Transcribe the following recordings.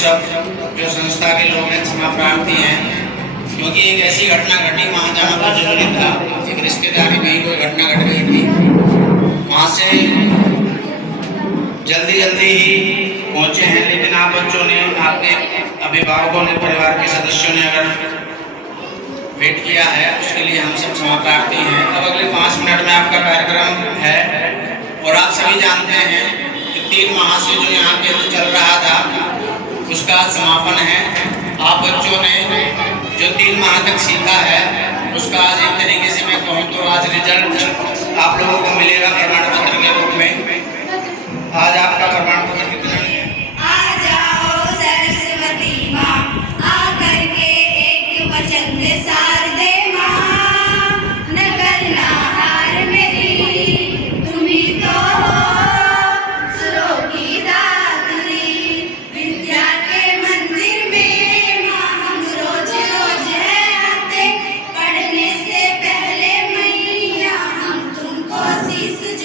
सब जो संस्था के लोग हैं क्षमा प्रार्थी हैं, क्योंकि एक ऐसी घटना घटी, वहाँ जाना बहुत जरूरी था। एक रिश्तेदारी में ही कोई घटना घट गई थी, वहाँ से जल्दी ही पहुँचे हैं। लेकिन आप बच्चों ने, आपके अभिभावकों ने, परिवार के सदस्यों ने अगर वेट किया है, उसके लिए हम सब क्षमा प्रार्थी हैं। अब अगले 5 मिनट में आपका कार्यक्रम है और आप सभी जानते हैं कि 3 माह से जो यहाँ पे चल रहा था उसका समापन है। आप बच्चों ने जो 3 माह तक सीखा है उसका आज एक तरीके से मैं कहूँ तो आज रिजल्ट आप लोगों को मिलेगा प्रमाण पत्र के रूप में। आज आपका प्रमाण पत्र कितना है? आ जाओ सरस्वती माँ, आकर के एक वचन दे सार दे माँ, न करना हार मेरी, तुम्ही तो हो सुरों की दात्री। विद्या के मंदिर में माँ हम रोज है आते, पढ़ने से पहले मैया हम तुमको शीश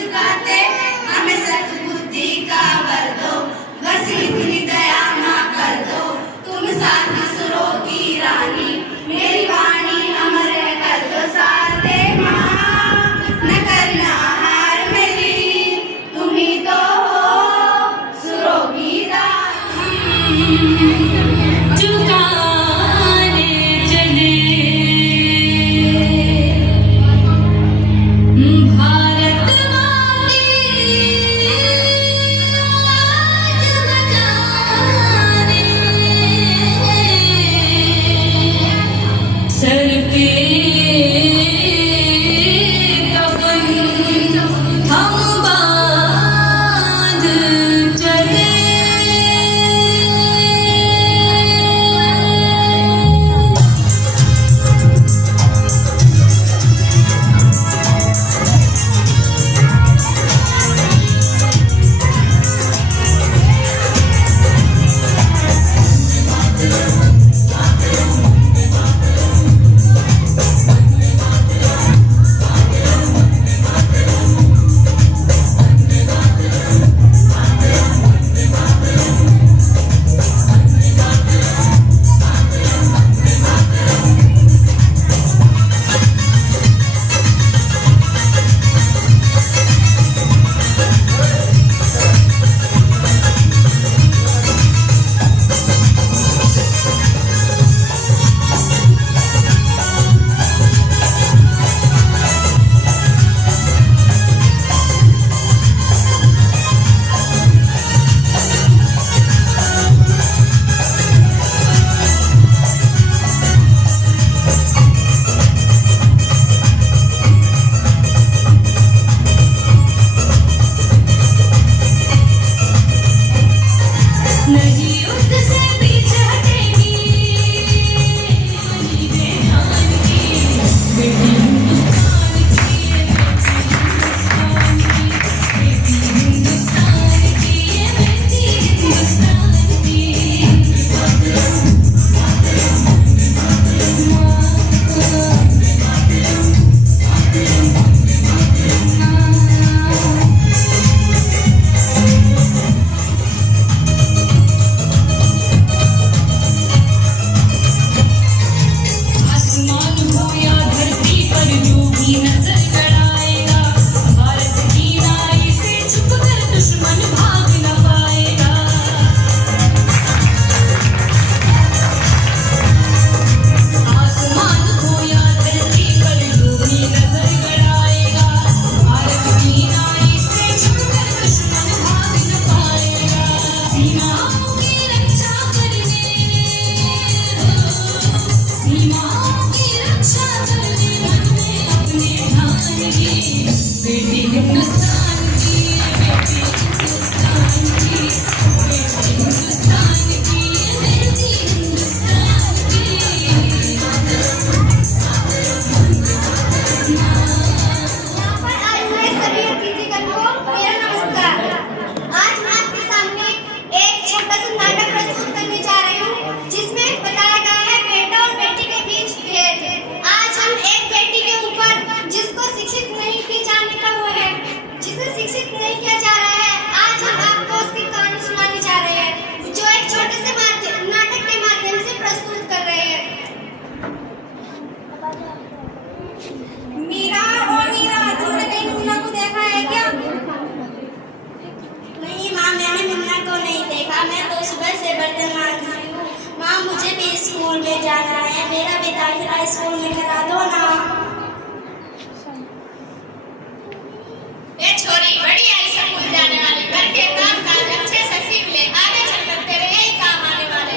छोरी बड़ी आई स्कूल जाने वाली, घर के काम काज अच्छे से सीख ले, आगे चलकर तेरे यही काम आने वाले।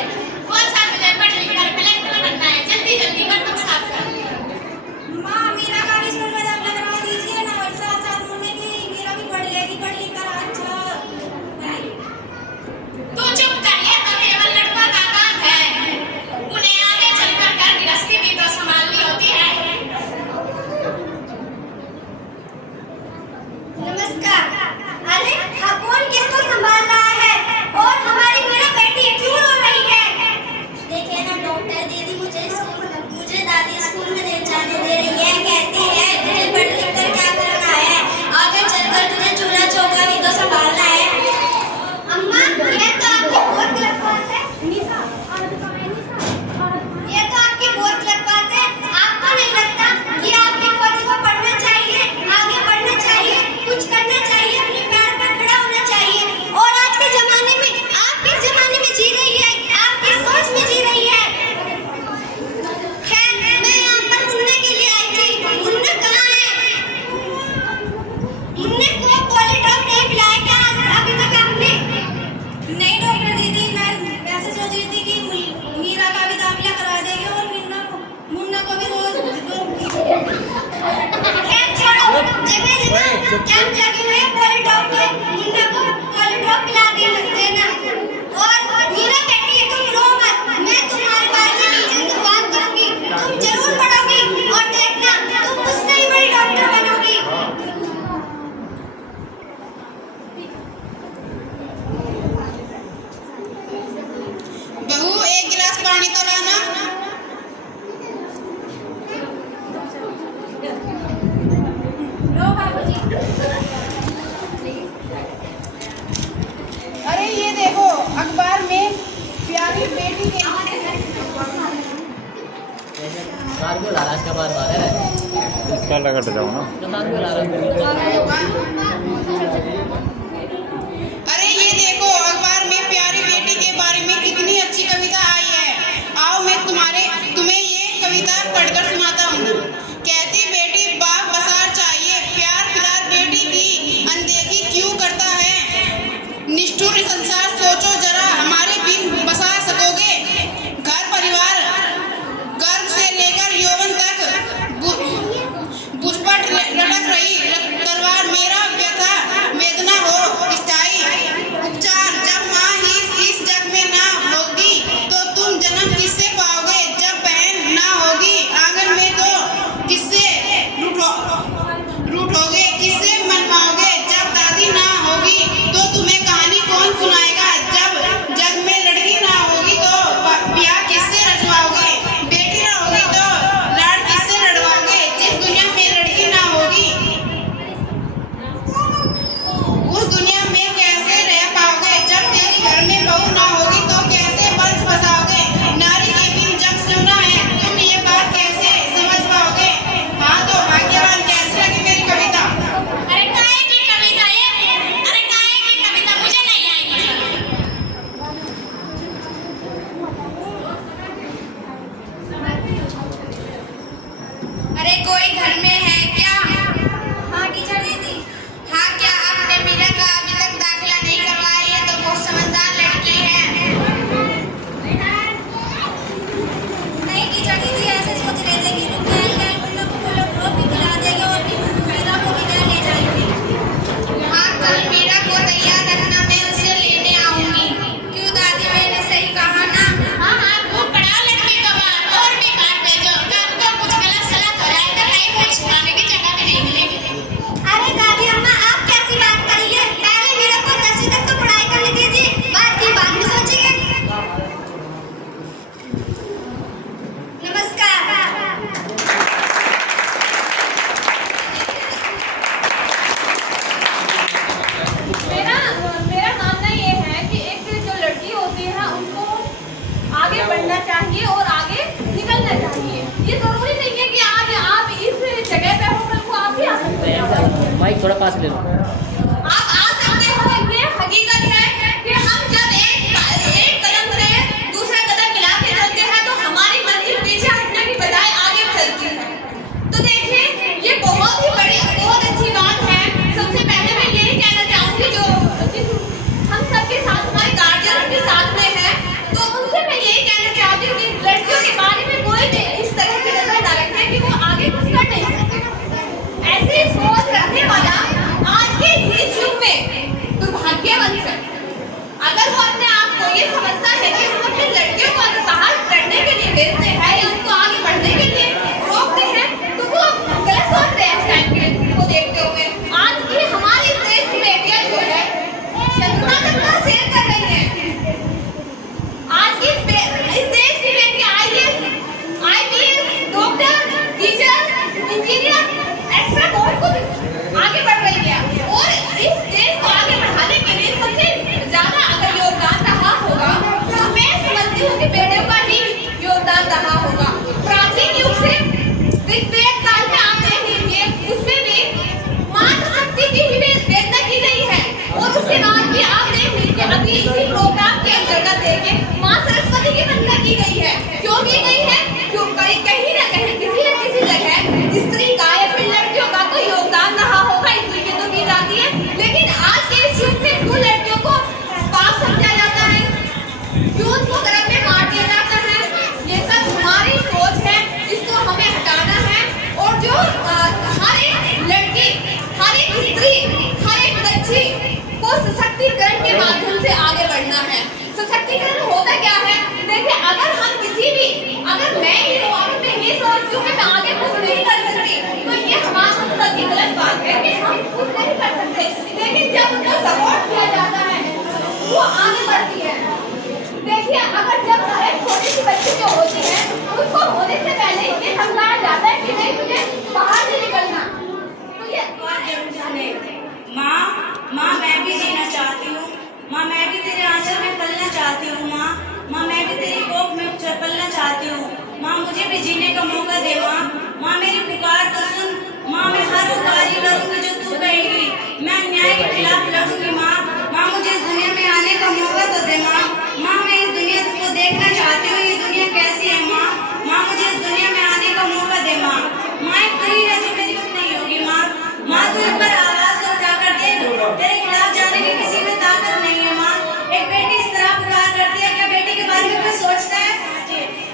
कौन सा तुझे पढ़ लिख कर कलेक्टर बनना है? जल्दी जल्दी बटन साफ कर। माँ मीरा का भी स्कूल में दाखिला करवा दीजिए ना, और साथ साथ मुन्ने की मीरा भी पढ़ लेगी, पढ़ लिख कर अच्छा। तू चुप कर, ये तो केवल लड़का का काम है, उन्हें आगे चलकर घर गृहस्थी भी तो संभालनी होती है। नमस्कार। अरे हाँ, कौन किसको संभाल रहा है और हमारी मीरा बेटी क्यों रो रही है? देखिए ना डॉक्टर दीदी, मुझे दादी स्कूल में नहीं जाने दे रही है, कहती है तुझे पढ़ लिख कर क्या करना है, आगे चलकर तुझे चूल्हा चौका भी तो संभालना है। अम्मा ये तो आपकी बहुत गलत बात है। ये तो आपकी बहुत गलत बात है। आपको नहीं लगता कि आपकी पोती को पढ़ना चाहिए, आगे बढ़ना चाहिए, कुछ करना चाहिए, अपने पैर पर खड़ा होना चाहिए? और आज के जमाने में आप किस जमाने में जी रही है, आप किस सोच में जी रही है? खैर मैं यहाँ पर मुन्ने के लिए आई थी। मुन्ने कहाँ है? मुन्ने को पॉलीड्रॉप नहीं पिलाया क्या अभी तक आपने? नहीं डॉक्टर दीदी, मैं वैसे सोच रही थी कि मीरा का भी दाखिला करा देंगे और मुन्ना को भी रोज खैर छोड़ो, जगह कैंप लगे हुए हैं पॉलीड्रॉप के, मुन्ना को पॉलीड्रॉप पिला देना। और मीरा बेटी तुम रो मत, मैं तुम्हारे बारे में टीचर से बात करूंगी, तुम जरूर पढ़ोगी और देखना तुम मुझसे ही बड़ी डॉक्टर बनोगी। बहू एक गिलास पानी का लाना। लो बाबूजी। अरे ये देखो अखबार में प्यारी बेटी के कार क्यों ला रहा है इसका बार बार है इसका लगा जाओ ना। तो कार क्यों ला रहा है अरे ये देखो अखबार में प्यारी बेटी के बारे में कितनी अच्छी कविता आई है। आओ मैं तुम्हें ये कविता पढ़कर सुनाता हूँ। कहती बेटी बाप बसार चाहिए, प्यार प्यार बेटी की अनदेखी क्यों करता है? निष्ठुर संसार सोचो जरा, हमारे बिन बसा सकोगे? घर परिवार गर्भ से लेकर यौवन तक बुझपट लटक रही तलवार, मेरा व्यथा वेदना हो स्थायी उपचार। जब माँ ही इस जग में ना होगी तो तुम जन्म किससे पाओगे? जब बहन ना होगी आंगन में तो किससे रूठोगे, किससे मनवाओगे? जब दादी ना होगी तो तुम्हें कहानी कौन सुनाएगा? जब जग में लड़की ना होगी तो ब्याह किससे रचवाओगे? बेटी ना होगी तो लाड़ किससे लड़वाओगे? जिस दुनिया में लड़की ना होगी उस दुनिया में कैसे रह पाओगे? जब तेरी घर में बहू ना होगी तो कैसे वंश बसाओगे? नारी के बिन जग सुना है, तुम ये बात कैसे समझ पाओगे? हाँ तो भाग्यवान, कैसी लगी मेरी कविता? अरे काहे की कविता ये? अरे काहे की कविता? मुझे नहीं आएगी अरे कोई घर में है क्या? हाँ टीचर दीदी। हाँ, क्या आपने मीरा का अभी तक दाखिला नहीं करवाया? ये तो बहुत समझदार लड़की है। नहीं टीचर दीदी, ऐसे सोच रहे थे कि मुन्ना को पॉलीड्रॉप भी पिला देंगे और मीरा को भी ले जाएंगे। हाँ, कल मीरा को तैयार रखना, मैं उसे लेने आऊंगी। क्यों दादी, मैंने सही कहा ना? हाँ हाँ, खूब पढ़ाओ लड़की को बाहर और भी बाहर भेजो, कल को कुछ गलत सलत हो जाए तो कहीं कुछ छिपाने की जगह भी नहीं मिलेगी। अरे दादी अम्मा, आप कैसी बात कर रही है? पहले मीरा को 10वीं तक तो पढ़ाई करने दीजिए, बात की बाद में सोचेंगे। नमस्कार। मेरा मानना ये है कि एक जो लड़की होती है उनको आगे बढ़ना चाहिए और आगे निकलना चाहिए। ये जरूरी नहीं है कि आज आप इस जगह पे हो, कल को आप भी आ सकते हैं। माइक थोड़ा पास ले लो। आप आ सकते हो, ये हकीकत है कि हम जब एक कदम से दूसरा कदम मिला के चलते हैं तो हमारी मंजिल पीछे हटने की बजाय आगे चलती है। तो देखिए ये बहुत ही बड़ी बहुत अच्छी बात है। सबसे पहले ऐसी सोच रखने वाला आज के इस युग में दुर्भाग्यवंत है। अगर वो अपने आप को ये समझता है कि हम अपनी लड़कियों को अगर बाहर पढ़ने के लिए भेजते हैं या उनको आगे बढ़ने के लिए रोकते हैं तो वो गलत सोच रहे हैं। इस टाइम को देखते हुए आज की हमारी देश की बेटियां जो है शत्रुता तक शेयर कर रही हैं। आज की इस देश की बेटियां IAS, doctor, teacher, engineer extra बहुत कुछ आगे बढ़ रही है। और इस देश को आगे बढ़ाने के लिए सबसे ज्यादा अगर योगदान रहा होगा तो मैं समझती हूँ कि बेटियों का ही योगदान रहा होगा। प्राचीन युग से ऋग्वेद काल में आप देखेंगे उसमें भी मातृशक्ति की ही वेदना की गई है। और उसके बाद भी आप देख लीजिए अभी इसी प्रोग्राम के अंतर्गत देखें माँ सरस्वती की वंदना की गई है। क्यों की गई है? क्यों कहीं ना कहीं किसी न किसी जगह स्त्री का या फिर लड़कियों का तो योगदान रहा होगा, इसलिए तो की जाती है। लेकिन आज के इस युग में क्यों लड़कियों को पाप समझा जाता है, क्यों उनको गर्भ में मार दिया जाता है? ये सब हमारी सोच है, इसको हमें हटाना है। और जो हर एक लड़की, हर एक स्त्री, हर एक बच्ची को सशक्तिकरण के माध्यम से आगे बढ़ना है। सशक्तिकरण होता क्या है? देखिए अगर हम किसी भी अगर मैं ही हूँ और मैं ये सोचती हूँ कि मैं आगे कुछ नहीं कर सकती तो ये हमारे साथ की गलत बात है कि हम कुछ नहीं कर सकते। लेकिन जब उनको सपोर्ट किया जाता है वो आगे बढ़ती है। देखिए अगर जब एक छोटी सी बच्ची जो होती है उसको होने से पहले ये समझाया जाता है कि नहीं तुझे बाहर नहीं निकलना, तो ये माँ मैं भी जीना चाहती हूँ। माँ मैं भी तेरे आंचल में पलना चाहती हूँ। माँ मैं भी तेरी कोख में पलना चाहती हूँ। माँ मुझे भी जीने का मौका दे। माँ मेरी पुकार तो सुन। माँ मैं हर उकारी लड़ूंगी जो तू कहेगी। मैं अन्याय के खिलाफ लड़ूंगी। माँ मुझे इस दुनिया में आने का मौका तो दे। माँ मैं इस दुनिया को देखना चाहती हूँ, ये दुनिया कैसी है। माँ मुझे इस दुनिया में आने का मौका दे। माँ एक तू ही है जो मेरी मत नहीं होगी। माँ तू एक बार आवाज तो उठाकर देख, तेरे खिलाफ जाने की किसी में ताकत नहीं है। माँ एक बेटी इस तरह पुकार करती है, क्या बेटी के बारे में कोई सोचता है?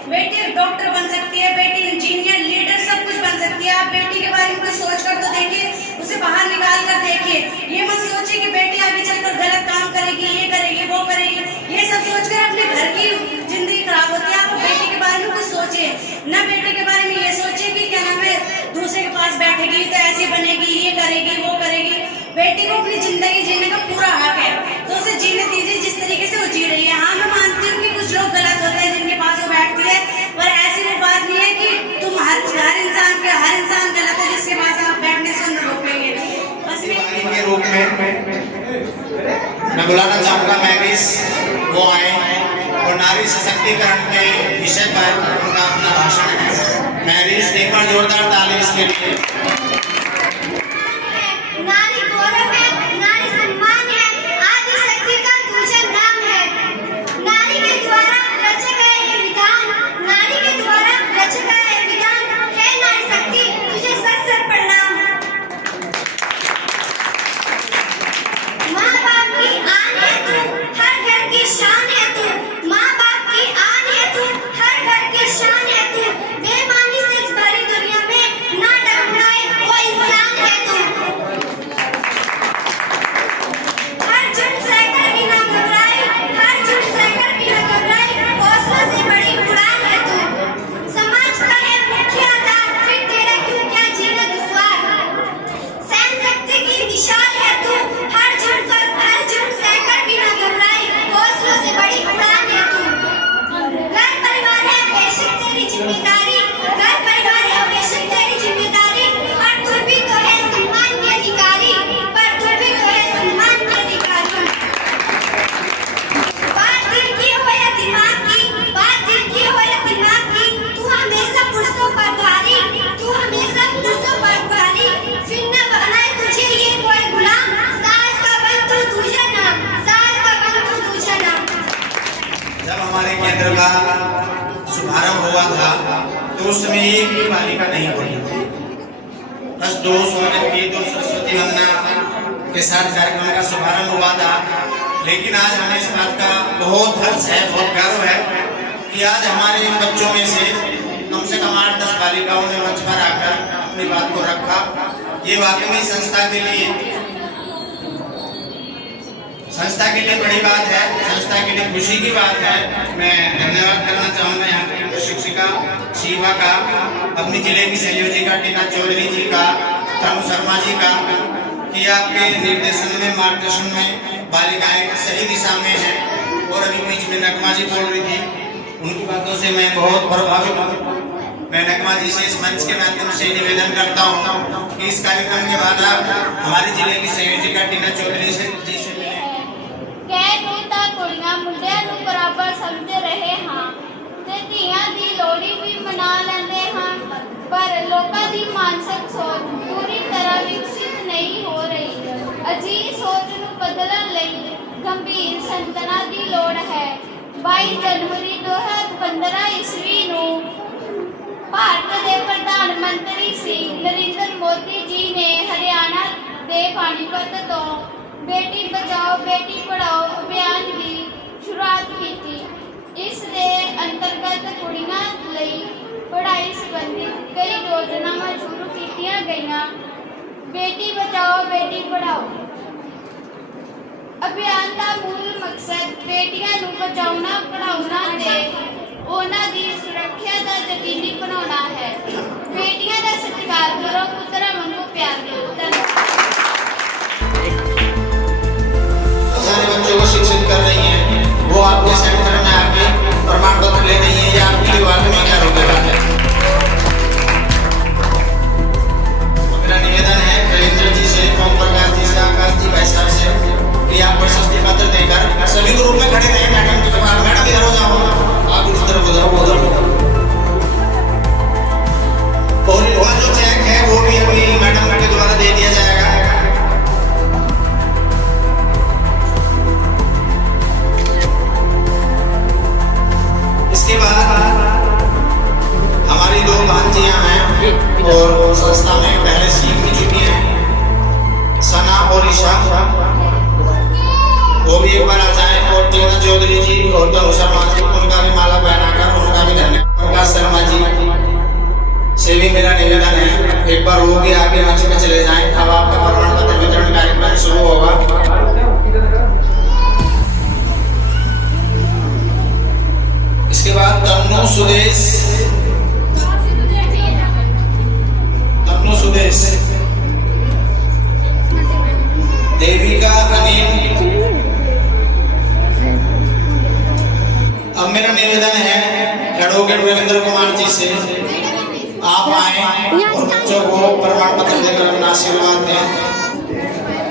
बेटी डॉक्टर बन सकती है, बेटी इंजीनियर, लीडर सब कुछ बन सकती है। आप बेटी के बारे में कुछ सोच कर तो देखिए, उसे बाहर निकाल कर देखिए। ये मत सोचिए कि बेटी आगे चलकर गलत काम करेगी, ये करेगी, वो करेगी। ये सब सोचकर अपने घर की जिंदगी खराब होती है। आप बेटी के बारे में कुछ सोचिए न, बेटी के बारे में ये सोचिए कि क्या नाम है दूसरे के पास बैठेगी तो ऐसी बनेगी, ये करेगी, वो करेगी। बेटी को अपनी जिंदगी जीने का पूरा हक है, तो उसे जीने दीजिए जिस तरीके से वो जी रही है। हाँ मैं मानती हूँ कि कुछ लोग गलत होते हैं जिनके पास वो बैठती है, पर ऐसी वो बात नहीं है कि तुम हर इंसान गलत है जिसके पास आप बैठने से उन्हें रोकेंगे। बस के रूप में मैं बुलाना चाहूँगा मैरिस वो आए और नारी सशक्तिकरण के विषय पर उनका अपना भाषण है। मैरिस एक बार जोरदार ताली इसके लिए। नारी गौरव है, नारी सम्मान है, आदि शक्ति का दूसरा नाम है। नारी के द्वारा रचा गया ये विधान, नारी के द्वारा रचा गया ये विधान है। नारी शक्ति तुझे सत सत प्रणाम। माँ बाप की आन है तू, हर घर की शान है तू। माँ बाप की आन है तू, हर घर की शान है तू। बेईमानी से इस भरी दुनिया में ना डगमगाए वो इंसान है तू। हर जुट सहकर भी ना घबराए, हर जुट सहकर भी ना घबराए, हौसलों से बड़ी उड़ान है तू। समाज का है मुख्य आधार, फिर तेरा क्यों क्या जीना दुश्वार। सहन शक्ति की विशाल है तू, हर जुट सहकर भी ना घबराए, हौसलों से बड़ी उड़ान है तू। घर परिवार है बेशक तेरी जिम्मेदारी, घर परिवार है बेशक तेरी जिम्मेदारी, पर तू भी तो है सम्मान की अधिकारी, पर तू भी तो है सम्मान की अधिकारी। बात दिल की हो या दिमाग की, बात दिल की हो या दिमाग की, तू हमेशा पुरुषों पर भारी, तू हमेशा पुरुषों पर भारी। फिर न बनाए तुझे ये कोई गुलाम, सास का बन तू दूजा नाम, सास का बन तू दूजा नाम। जब हमारे केंद्र का शुभारंभ हुआ था तो उसमें एक भी बालिका नहीं पढ़ी थी। बस 2 सोनम की 2 सरस्वती वंदना के साथ कार्यक्रम का शुभारंभ हुआ था। लेकिन आज हमें इस बात का बहुत हर्ष है, बहुत गर्व है कि आज हमारे इन बच्चों में से कम 8-10 बालिकाओं ने मंच पर आकर अपनी बात को रखा ये वाकई में संस्था के लिए बड़ी बात है, संस्था के लिए खुशी की बात है। मैं धन्यवाद करना चाहूँगा यहाँ की शिक्षिका शिवा का, अपने जिले की संयोजिका टीना चौधरी जी का, तनु शर्मा जी का, कि आपके निर्देशन में मार्गदर्शन में बालिकाएं सही दिशा में है। और अभी बीच में नगमा जी बोल रही थी, उनकी बातों से मैं बहुत प्रभावित हूँ। मैं नगमा जी से इस मंच के माध्यम से निवेदन करता हूँ कि इस कार्यक्रम के बाद आप हमारे जिले की संयोजिका टीना चौधरी जी से मिलें। कुड़ियां मुंडियां नूं बराबर समझ रहे हाँ ते धीआं दी लोहड़ी भी मना लेंदे हाँ, पर लोकां दी मानसिक सोच पूरी तरह विकसित नहीं हो रही। अजीब सोच नूं बदलण लई गंभीर संतना दी लोड़ है। 22 जनवरी 2015 ईस्वी नूं भारत के प्रधानमंत्री श्री नरेंद्र मोदी जी ने हरियाणा के पानीपत तो बेटी बचाओ बेटी पढ़ाओ अभियान की शुरुआत की थी। इस दे अंतर्गत कुड़ियां लई पढ़ाई संबंधित कई योजनावां शुरू कीतियां गईयां। बेटी बचाओ बेटी पढ़ाओ अभियान का मूल मकसद बेटियां नूं बचाउणा पढ़ाउणा ते उन्हां दी सुरक्षा दा यकीनी बनाउणा है। बेटियां दा सत्कार करो, पुत्तरां वांगू प्यार करो। धन्यवाद। सारे बच्चों को शिक्षित कर रही हैं, वो आपके सेंटर में आके प्रमाण पत्र ले रही है, या आपके लिए वाकई में क्या रोके बात है। मेरा निवेदन है रविंद्र जी से, ओम प्रकाश जी से, आकाश जी भाई साहब से कि आप प्रशस्ति पत्र देकर सभी ग्रुप में खड़े रहे। मैडम के पास, मैडम इधर हो जाओ, आप इस तरफ उधर और इनका जो चेक है वो भी अभी मैडम के द्वारा दे दिया जाएगा। इसके बाद हमारी 2 भांजियां हैं और संस्था में पहले सीख भी चुकी हैं, सना और ईशा, वो भी एक बार आ जाए। और टीना चौधरी जी और तनु शर्मा जी, उनका भी माला पहनाकर उनका भी धन्यवाद। प्रकाश शर्मा जी से भी मेरा निवेदन है, एक बार वो भी आगे मंच पे चले जाएं। अब आपका प्रमाण पत्र वितरण कार्यक्रम शुरू होगा। इसके बाद तन्नू सुदेश, देविका अनिल। अब मेरा निवेदन है एडवोकेट रविंद्र कुमार जी से, आप आए और बच्चों को प्रमाण पत्र देकर अपना आशीर्वाद दें।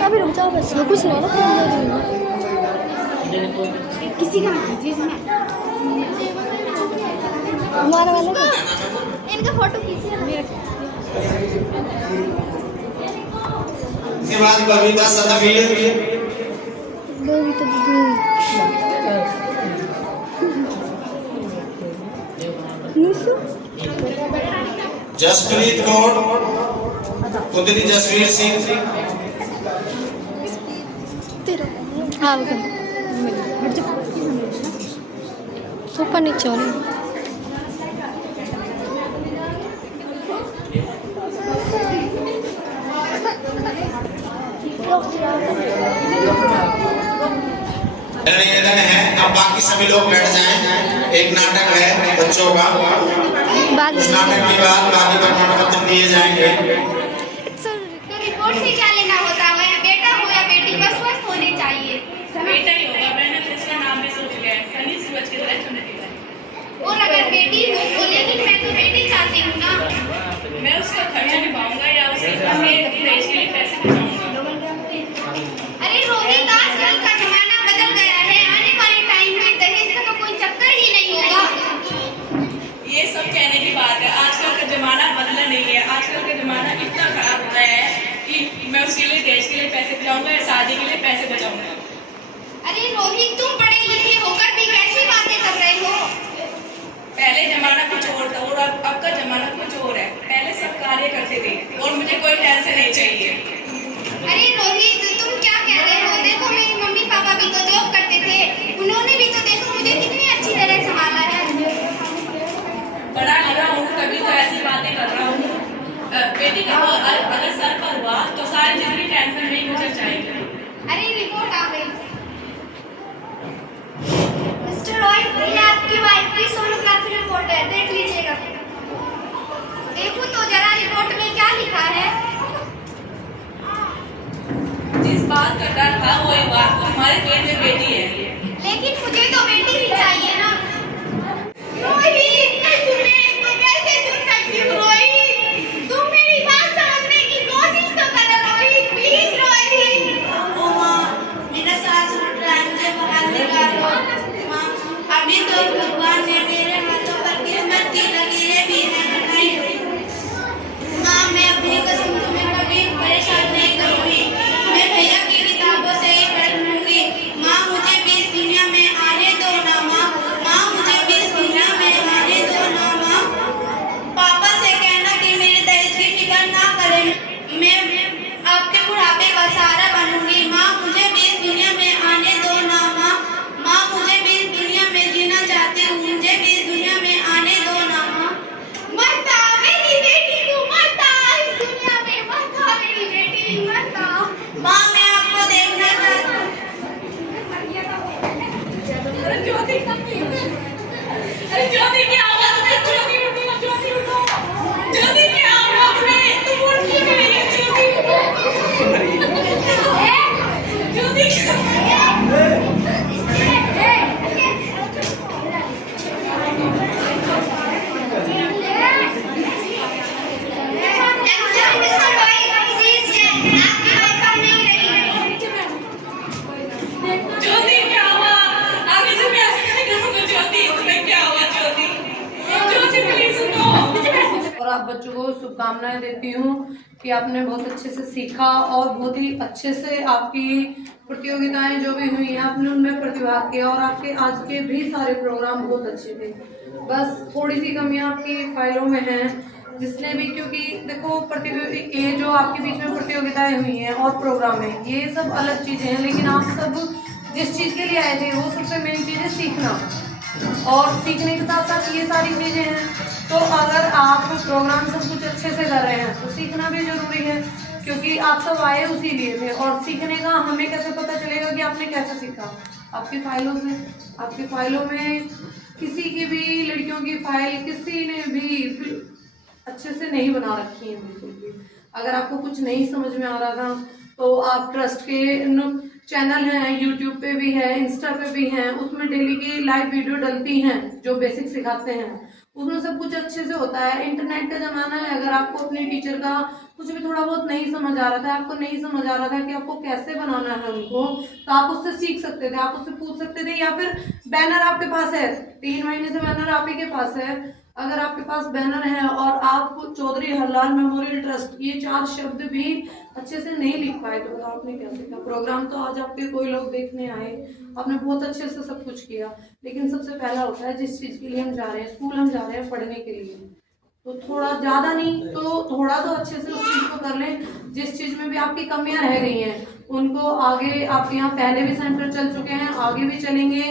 अभी रुक जाओ बस, कुछ नहीं किसी का हमारा वाला इनका फोटो खींचिए। इसके बाद कविता सतवीर, जसप्रीत कौर, पुत्री जसवीर सिंह। हाँ ऊपर नीचे हो रही। निवेदन है अब बाकी सभी लोग बैठ जाएं। एक नाटक है बच्चों का, उस नाटक के बाद बाकी प्रमाण पत्र दिए जाएंगे। तो रिपोर्ट से क्या लेना होता है? बेटा हो या बेटी, बस स्वस्थ होने चाहिए। बेटा ही होगा, मैंने तो इसका नाम भी सोच लिया है, सनी सूरज की तरह चमकेगा। और अगर बेटी हो तो, लेकिन मैं तो बेटी चाहती हूँ ना। मैं उसका खर्चा निभाऊंगा या उसके दहेज के लिए पैसे बचाऊंगा। अरे रोहित, आजकल का जमाना बदल गया है। आने वाले टाइम में दहेज का तो कोई चक्कर ही नहीं होगा। ये सब कहने की बात है, आजकल का जमाना बदला नहीं है। आजकल का जमाना इतना खराब हो गया है कि मैं उसके लिए दहेज के लिए पैसे बचाऊंगा या शादी के लिए पैसे बचाऊंगा। अरे रोहित, तुम पढ़े लिखे होकर भी कैसी बातें कर रहे हो? पहले जमाना कुछ और था और अब का जमाना कुछ और है। पहले सब कार्य करते थे और मुझे कोई टेंशन नहीं चाहिए। अरे रोहित, तुम क्या कह रहे हो? देखो मेरी मम्मी पापा भी तो जॉब करते थे, उन्होंने भी तो देखो मुझे कितनी अच्छी तरह संभाला है। पढ़ा लिखा हूँ, कभी तो ऐसी बातें कर रहा हूँ। बेटी का अगर सर पर हुआ बात का डर था, वो एक बात तुम्हारे पेट में बेटी है। लेकिन मुझे तो बेटी ही चाहिए ना। रोहित, मैं तुम्हें तो कैसे चुन सकती हूँ रोहित? तुम मेरी बात समझने की कोशिश तो करो रोहित, प्लीज रोहित। ओ माँ, मेरा सांस रुक रहा है, मुझे बाहर निकालो। माँ, अभी तो भगवान ने मेरे हाथों पर किस्मत की लकीरें भी नहीं बनाई। माँ, मैं अपनी कसम तुम्हें कभी परेशान नहीं करूँगी। मैं भैया की किताबों से ही पढ़ लूँगी। माँ, मुझे भी इस दुनिया में आने दो ना माँ। माँ, मुझे भी इस दुनिया में आने दो ना माँ। पापा से कहना कि मेरे दहेज की फिक्र ना करें, मैं आपके बुढ़ापे का सहारा बनूंगी। माँ, मुझे भी इस दुनिया में आने दो ना माँ। माँ, मुझे भी इस दुनिया में जीना चाहती हूँ, मुझे भी इस दुनिया में आने दो ना माँ। मत आ मेरी बेटी, तू मत आ इस दुनिया में, मत आ मेरी बेटी, मत आ। माँ, मैं आपको देखना चाहती हूँ। अरे ज्योति, अरे ज्योति क्या हुआ तुम्हें? ज्योति उठो, ज्योति उठो, ज्योति क्या हुआ तुम्हें? तुम उठ क्यों नहीं रही? ज्योति ज्योति क्या हुआ? आगे से मैं ऐसे नहीं करूँगा। ज्योति तुम्हें क्या हुआ? ज्योति, ज्योति प्लीज उठो। और आप बच्चों को शुभकामनाएं देती हूँ कि आपने बहुत अच्छे से सीखा और बहुत ही अच्छे से आपकी प्रतियोगिताएं जो भी हुई हैं आपने उनमें प्रतिभाग किया और आपके आज के भी सारे प्रोग्राम बहुत अच्छे थे। बस थोड़ी सी कमियां आपकी फाइलों में हैं, जिसने भी, क्योंकि देखो ये जो आपके बीच में प्रतियोगिताएं हुई हैं और प्रोग्राम है, ये सब अलग चीज़ें हैं, लेकिन आप सब जिस चीज़ के लिए आए थे वो सबसे मेन चीज़ है सीखना, और सीखने के साथ साथ ये सारी चीज़ें हैं। तो अगर आप प्रोग्राम सब कुछ अच्छे से कर रहे हैं तो सीखना भी जरूरी है, क्योंकि आप सब आए उसी लिए थे। और सीखने का हमें कैसे पता चलेगा कि आपने कैसे सीखा? आपकी फाइलों से। आपकी फाइलों में किसी की भी लड़कियों की फाइल किसी ने भी अच्छे से नहीं बना रखी है बिल्कुल भी। अगर आपको कुछ नहीं समझ में आ रहा था तो आप ट्रस्ट के चैनल हैं, यूट्यूब पे भी है, इंस्टा पे भी हैं, उसमें डेली की लाइव वीडियो डलती हैं जो बेसिक सिखाते हैं, उसमें सब कुछ अच्छे से होता है। इंटरनेट का ज़माना है, अगर आपको अपने टीचर का कुछ भी थोड़ा बहुत नहीं समझ आ रहा था, आपको नहीं समझ आ रहा था कि आपको कैसे बनाना है उनको, तो आप उससे सीख सकते थे, आप उससे पूछ सकते थे, या फिर बैनर आपके पास है, 3 महीने से बैनर आप ही के पास है। अगर आपके पास बैनर है और आप चौधरी हरलाल मेमोरियल ट्रस्ट ये 4 शब्द भी अच्छे से नहीं लिख पाए तो बताओ आपने क्या सीखा? प्रोग्राम तो आज आपके कोई लोग देखने आए, आपने बहुत अच्छे से सब कुछ किया, लेकिन सबसे पहला होता है जिस चीज़ के लिए हम जा रहे हैं, स्कूल हम जा रहे हैं पढ़ने के लिए, तो थोड़ा ज़्यादा नहीं तो थोड़ा तो अच्छे से उस चीज़ को कर लें। जिस चीज़ में भी आपकी कमियां रह गई हैं उनको आगे, आप यहाँ पहले भी सेंटर चल चुके हैं, आगे भी चलेंगे,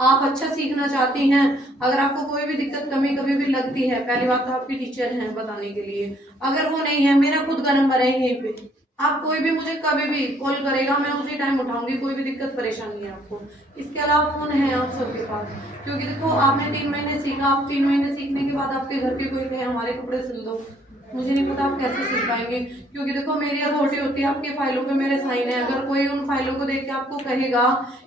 आप अच्छा सीखना चाहती हैं, अगर आपको कोई भी दिक्कत कमी कभी भी लगती है, पहली बात तो आपके टीचर हैं बताने के लिए, अगर वो नहीं है मेरा खुद का नंबर है यहीं पे, आप कोई भी मुझे कभी भी कॉल करेगा, मैं उसी टाइम उठाऊंगी, कोई भी दिक्कत परेशानी है आपको। इसके अलावा फोन है आप सबके पास, क्योंकि देखो आपने 3 महीने सीखा, आप 3 महीने सीखने के बाद आपके घर के कोई कहे हमारे कपड़े सिल दो, मुझे नहीं पता आप कैसे सीख पाएंगे, क्योंकि देखो मेरी अथॉरिटी होती है, आपकी फाइलों पे मेरे साइन है। अगर कोई उन फाइलों को देख के आपको कहेगा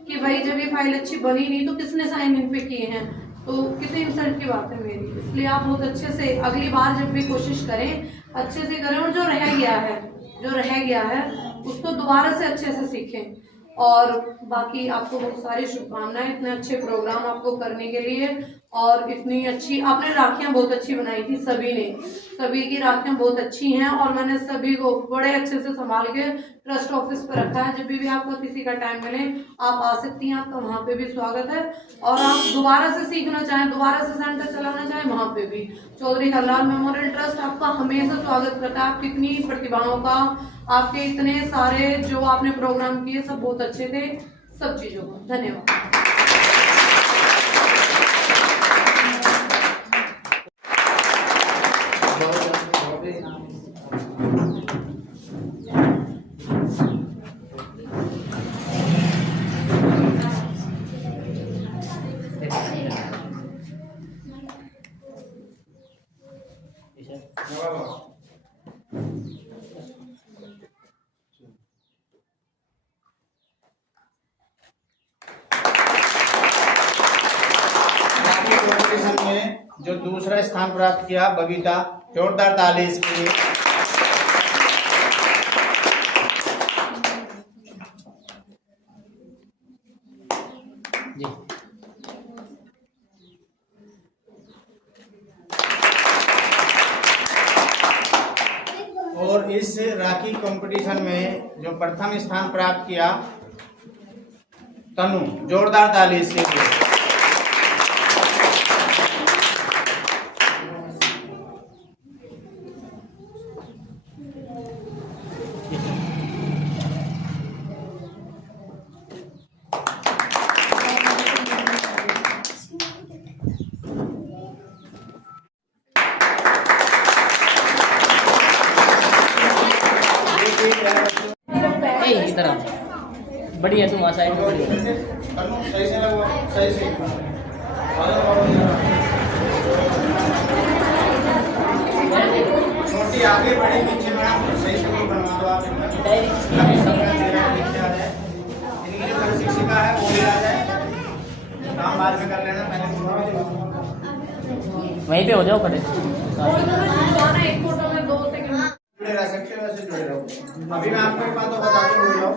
कि भाई जब ये फाइल अच्छी बनी नहीं तो किसने साइन इन पे किए हैं, तो कितनी इंसल्ट की बात है मेरी। इसलिए आप बहुत अच्छे से अगली बार जब भी कोशिश करें अच्छे से करें, और जो रह गया है उसको दोबारा से अच्छे से सीखें। और बाकी आपको बहुत सारी शुभकामनाएं इतने अच्छे प्रोग्राम आपको करने के लिए, और इतनी अच्छी आपने राखियां बहुत अच्छी बनाई थी, सभी की राखियां बहुत अच्छी हैं, और मैंने सभी को बड़े अच्छे से संभाल के ट्रस्ट ऑफिस पर रखा है। जब भी आपको किसी का टाइम मिले आप आ सकती हैं, आपका वहाँ पे भी स्वागत है, और आप दोबारा से सीखना चाहें, दोबारा से सेंटर चलाना चाहें, वहाँ पे भी चौधरी हरलाल मेमोरियल ट्रस्ट आपका हमेशा स्वागत करता है। आपकी इतनी प्रतिभाओं का, आपके इतने सारे जो आपने प्रोग्राम किए सब बहुत अच्छे थे, सब चीज़ों का धन्यवाद। स्थान प्राप्त किया बबीता, जोरदार ताली इसके लिए। जी और इस राखी कंपटीशन में जो प्रथम स्थान प्राप्त किया तनु, जोरदार ताली इसके लिए। इधर आ, बढ़िया तुम आशा है बढ़िया। तनु सही से लगवा, सही से। छोटी आगे बढ़ी, पीछे बढ़ा, सही से बनवा दो आप। इनकी जो शिक्षिका है वो भी आ जाए, काम बाद में कर लेना, पहले वहीं पे हो जाओ खड़े। एक फोटो में 2 सेकंड जुड़े रह सकते हो, वैसे जुड़े रहो। अभी मैं आपको एक बात और बता दूं,